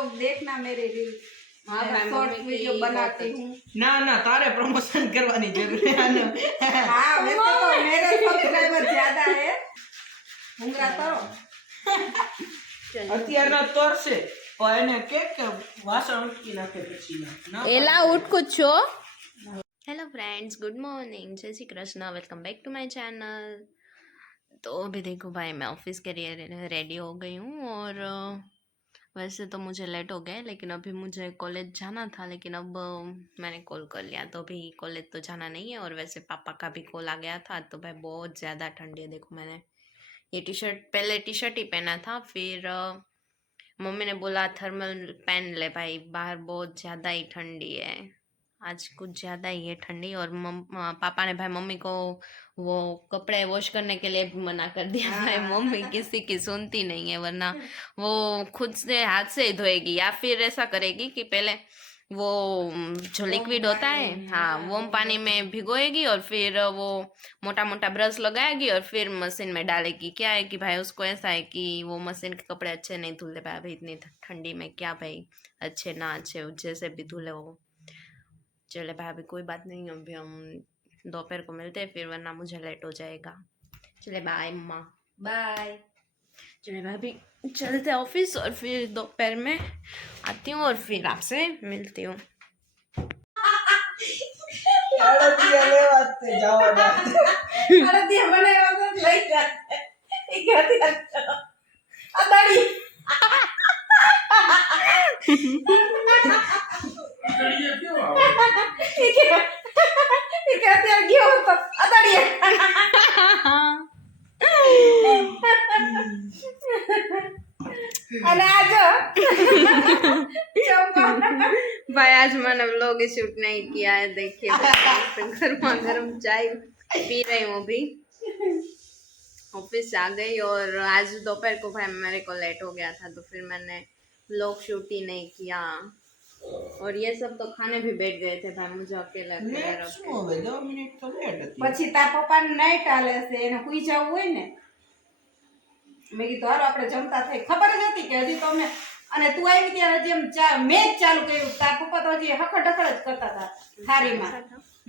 लोग देखना मेरी रील। हाँ भाई, शॉर्ट मम्मी वीडियो की बनाती हूँ। ना ना तारे प्रमोशन करवानी जरूर है ना। हाँ वैसे तो मेरे सब्सक्राइबर ज्यादा है। भूंगरा तो અત્યારના તોરશે પણ એને કે વાસણ ઉટકી નાખે પછી ના એલા ઉઠકું છો. हेलो फ्रेंड्स, गुड मॉर्निंग, जय Shri Krishna, welcome back to my channel. तो अभी देखो भाई, मैं ऑफिस के लिए रेडी हो गई हूँ और वैसे तो मुझे लेट हो गया, लेकिन अभी मुझे कॉलेज जाना था, लेकिन अब मैंने कॉल कर लिया तो अभी कॉलेज तो जाना नहीं है। और वैसे पापा का भी कॉल आ गया था, तो भाई बहुत ज़्यादा ठंडी है। देखो मैंने ये टी शर्ट, पहले टी शर्ट ही पहना था, फिर मम्मी ने बोला थर्मल पहन ले भाई, बाहर बहुत ज़्यादा ही ठंडी है, आज कुछ ज़्यादा ही है ठंडी। और पापा ने भाई मम्मी को वो कपड़े वॉश करने के लिए भी मना कर दिया भाई, मम्मी किसी की सुनती नहीं है, वरना वो खुद से हाथ से ही धोएगी या फिर ऐसा करेगी कि पहले वो जो लिक्विड होता है, हाँ, वार्म पानी में भिगोएगी और फिर वो मोटा मोटा ब्रश लगाएगी और फिर मशीन में डालेगी। क्या है कि भाई उसको ऐसा है कि वो मशीन के कपड़े अच्छे नहीं धुलते भाई, अभी इतनी ठंडी में क्या भाई अच्छे ना अच्छे जैसे भी धुले वो। चले भाई अभी कोई बात नहीं, अभी हम दोपहर को मिलते हैं फिर, वरना मुझे लेट हो जाएगा। चले बाय मम्मा, बाय। चले भाई अभी चलते ऑफिस और फिर दोपहर में आती हूँ और फिर आपसे मिलती हूँ। અડદિયા લેવા તે જવાના અડદિયા બનાવ્યા તો લઈ જા એ ક્યાંથી અદાડી એ ક્યાંથી ગયો હતો અદાડી અને આજો भाई आज मैंने व्लॉग शूट नहीं किया है, देखिए गर्मा गर्म चाय पी रही हूँ अभी। ऑफिस से आ गई और आज दोपहर को भाई मेरे को लेट हो गया था, तो फिर मैंने व्लॉग शूट ही नहीं किया। और ये सब तो खाने भी बैठ गए थे भाई, मुझे अकेले अकेले લેટ શું હવે 10 મિનિટ તો લેટ હતી પછી તાર પપ્પાને નાઈટ આલે છે એને હુઈ જવું હોય ને મેં કીધું હાલો આપણે જમતા થઈ ખબર જ હતી કે હજી તો અમે અને તું આવી ત્યારે જેમ મેચ ચાલુ કર્યું તાર પપ્પા તો હજી હખડ ઢખડ જ કરતા હતા થારીમાં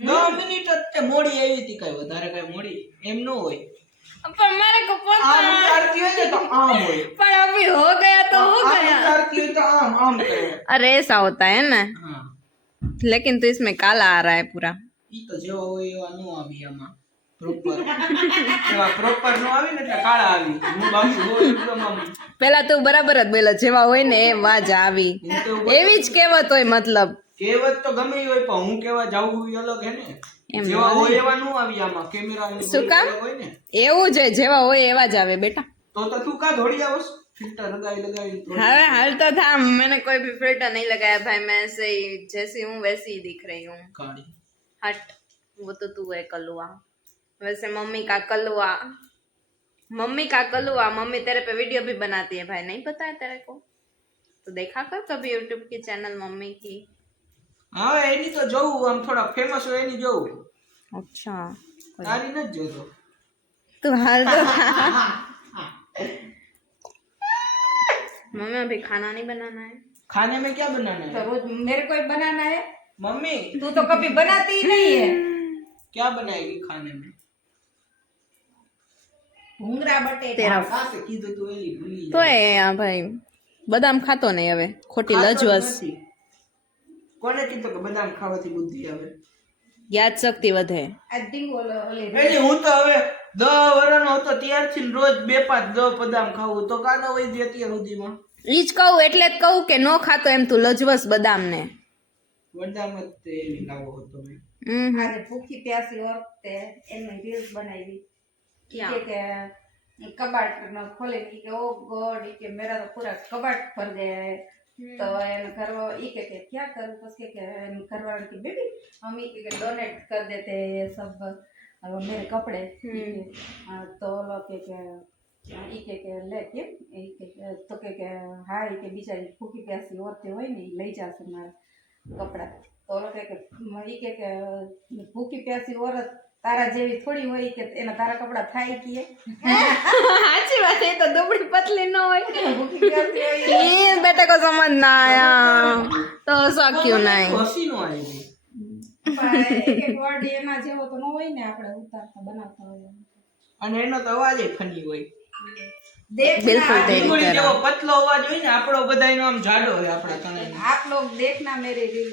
10 મિનિટ જ તે મોડી આવી હતી કઈ વધારે કઈ મોડી એમ ન હોય पर मेरे को पता આમ ઉતારતી હોય ને તો આમ હોય पर अभी हो गया तो हो આમ गया। ઉતારતી હોય તો આમ આમ કરે अरे ऐसा होता है ना, હા लेकिन तो इसमें काला आ रहा है पूरा। ઈ તો જેવો હોય એવા નો આવી આમાં પ્રોપર એવા પ્રોપર નો આવી ને એટલે કાળા આવી હું બાપુ હોય એકદમ આમ પેલા તો બરાબર જ બોલા, જેવા હોય ને એવા જ આવી, એવી જ કહેવત હોય મતલબ। કહેવત તો ગમે ઈ હોય પણ હું કેવા જાઉં હું ઈ અલગ હે ને એમ જેવા હોય એવા નો આવી આમાં કેમેરા શું કામ? હોય ને એવું જ હોય, જેવા હોય એવા જ આવે બેટા। તો તું કા દોડી આવસ ફિલ્ટર લગાવી હવે हाल तो था, मैंने कोई भी फिल्टर नहीं लगाया भाई, मैं ऐसे ही जैसी हूँ वैसी ही दिख रही हूँ। કાળી हट, वो तो तू है कलुआ। वैसे मम्मी का कलुआ, मम्मी का कलुआ, मम्मी तेरे पे वीडियो भी बनाती है भाई, नहीं पता है तेरे को? तो देखा कर कभी यूट्यूब की चैनल मम्मी की। હા એની તો જોઉં આમ થોડા ફેમસ હોય એની જોઉં अच्छा, તારી ન જોતો तू हाल तो मम्मी अभी खाना नहीं बनाना है। खाने में क्या बनाना तो है रोज मेरे को ही बनाना है मम्मी तू तो कभी बनाती ही नहीं है क्या बनाएगी खाने में भूंगरा बटेटा तेरा પાસે કીધું તું એલી ભૂલી તો એ આ ભાઈ બદામ ખાતો નહીં હવે, ખોટી લજવસ, કોને કીધું કે બદામ ખાવાથી બુદ્ધિ આવે યાદ શક્તિ વધે। આ ડીંગો ઓલે એલી હું તો હવે 10 વર્ષનો હતો ત્યારથી રોજ 2-5 10 બદામ ખાવું તો કાનો હોય જે અત્યાર સુધીમાં ઈ જ કહું, એટલે જ કહું કે નો ખાતો એમ તું લજવસ બદામ ને। બદામ જ તે એલી લાવો હતો મેં આજે ભૂખી પ્યાસી વખતે એમને રીલ્સ બનાવી क्या? કે कबाट न खोले कि ओ गॉड कि मेरा तो पूरा कबाट भर गया है तो इन घरवा ई के क्या करूं उसके के घरवाले की बेबी हम ई के डोनेट कर देते हैं ये सब मेरे कपड़े तो लोग के ई के लेके ई के तो के हाय के बिचारी भूखी प्यासी औरतें होय ने लई जासे मारा कपड़ा तो लोग के ई के भूखी प्यासी औरत તારા જેવી થોડી હોય કે એના તારા કપડા થાય કે સાચી વાત, એ તો દુબળી પતલી ન હોય, ભૂખી કરતી હોય ये बेटे को समझ ना आया तो ऐसा क्यों नहीं। હસી નો આવી પણ એક એક વર્ડ એના જેવો તો ન હોય ને, આપણે ઉતારતા બનાવતા હોય અને એનો તો અવાજ ફની હોય. बिल्कुल तेरी ઢીંગલી तरह। જેવો પતલો અવાજ હોય ને, આપણો બધાયનો આમ જાડો હોય આપણા ત્રણેયનો. आप लोग देखना मेरी रील,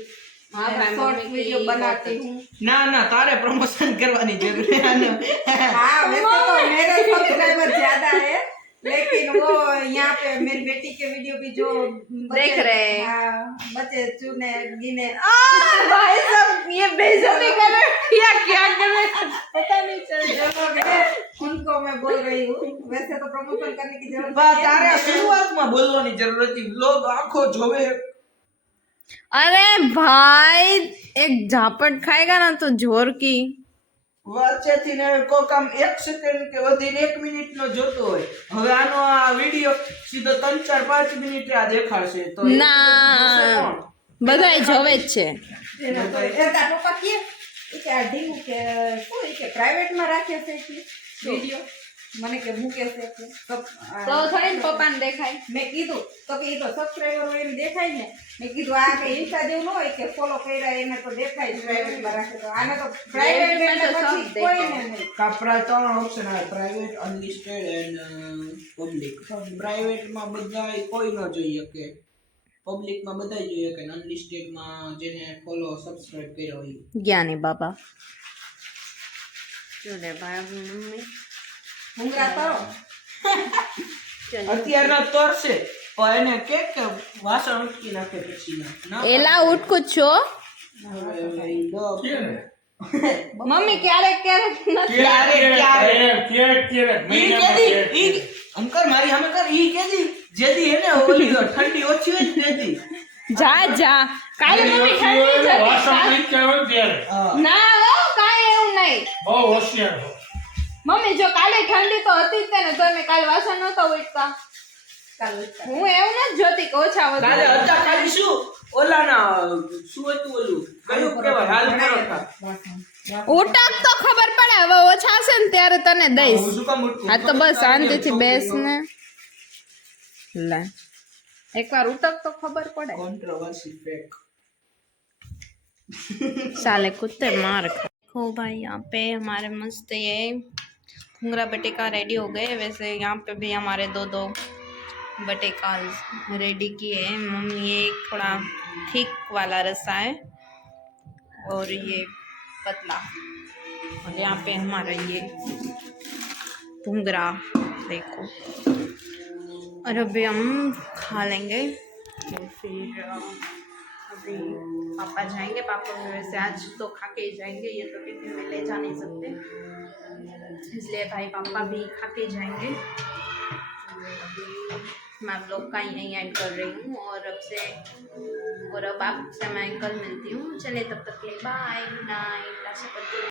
हाँ भाई, शॉर्ट मम्मी की वीडियो बनाती हूँ। ના ના, તારે પ્રમોશન કરવાની જરૂર છે આને. हाँ वैसे तो मेरे सब्सक्राइबर ज्यादा है, लेकिन वो यहाँ पे मेरी बेटी के वीडियो भी जो देख रहे हैं। हाँ, बच्चे चुने गिने भाई साहब ये बेइज्जती कर रहे हैं या क्या कर रहे हैं पता नहीं चल जो लोग हैं उनको मैं बोल रही हूँ, वैसे तो प्रमोशन करने की जरूरत બા, नहीं તારે આ है। શરૂઆતમાં બોલવાની જરૂર હતી. વ્લોગ આખો જોવે. अरे भाई एक झापट खाएगा ना तो जोर की। વચ્ચેથી ને કોક આમ 1 સેકન્ડ કે વધીને 1 મિનિટ નો જોતો હોય. હવે આનો આ વિડિયો સીધો 3, 4, 5 મિનિટે આ દેખાડશે તો એ ના જોશે કોણ? બધાય જોવે જ છે। એના તો એના પપ્પા કહે કે આ ઢીંગું કે શું કે પ્રાઇવેટમાં રાખે છે કે વિડીયો, મને કે મૂકે છે કે તો થોડી ને પપ્પાને દેખાય। મેં કીધું તો કે એ તો સબસ્ક્રાઈબર હોય એને દેખાય ને, મેં કીધું આ કે ઇન્સ્ટા જેવું ન હોય કે ફોલો કર્યા એને તો દેખાય પ્રાઇવેટમાં રાખે, તો આને તો પ્રાઇવેટ એટલે પછી કોઈને નહીં। કાપરા 3 ઓપ્શન આવે: private, unlisted and public. Private માં બધાય કોઈ ન જોઈ શકે, પબ્લિક માં બધાય જોઈ શકે, અનલિસ્ટેડ માં જેને ફોલો સબસ્ક્રાઇબ કર્યા હોય. ज्ञानी बाबा चले भाई मम्मी ભૂંગરા કરો અત્યારના તોરશે પણ એને કે વાસણ ઉટકી નાખે પછી ના એલા ઉઠકું છો મમ્મી ક્યારેક ક્યારેક અંકર મારી સામે કર ઈ કેદી જેદી હે ને ઓલી ઠંડી ઓછી હોય ને તેદી જા જા કાલે મમ્મી ઠંડી જતી ના હો કાઈ એવું નહીં મમ્મી જો કાલે ઠંડી તો હતી જ તે ને તો મેં કાલે વાસણ નતો ઉટકા ચાલો હું એવું નથી જોતી કે ઓછા કાલે વધુ હતા ખાલી શું ઓલાના શું હતું ઓલું કયું કહેવાય હાલ પરોઠા ઉટક તો ખબર પડે હવે ઓછા હશે ને ત્યારે તને દઈશ હું શું કામ ઉઠું? હા તો બસ શાંતિથી બેસ ને લે એકવાર ઉટક તો ખબર પડે Controversy fake. साले कुत्ते मार खो भाई यहाँ पे हमारे मस्त ये घुंगरा बटेका रेडी हो गए। वैसे यहाँ पे भी हमारे दो बटेका रेडी किए हैं। मम्मी ये थोड़ा थिक वाला रसा है और ये पतला, और यहाँ पे हमारा ये घुंगरा देखो। और अभी हम खा लेंगे और फिर अभी पापा जाएंगे। पापा भी वैसे आज तो खा के ही जाएंगे, ये तो टिफिन में ले जा नहीं सकते, इसलिए भाई पापा भी खा के जाएंगे। अभी मैं ब्लॉग का यहीं एंड कर रही हूँ और अब आपसे मैं कल मिलती हूँ। चले तब तक के लिए बाय, गुड नाइट।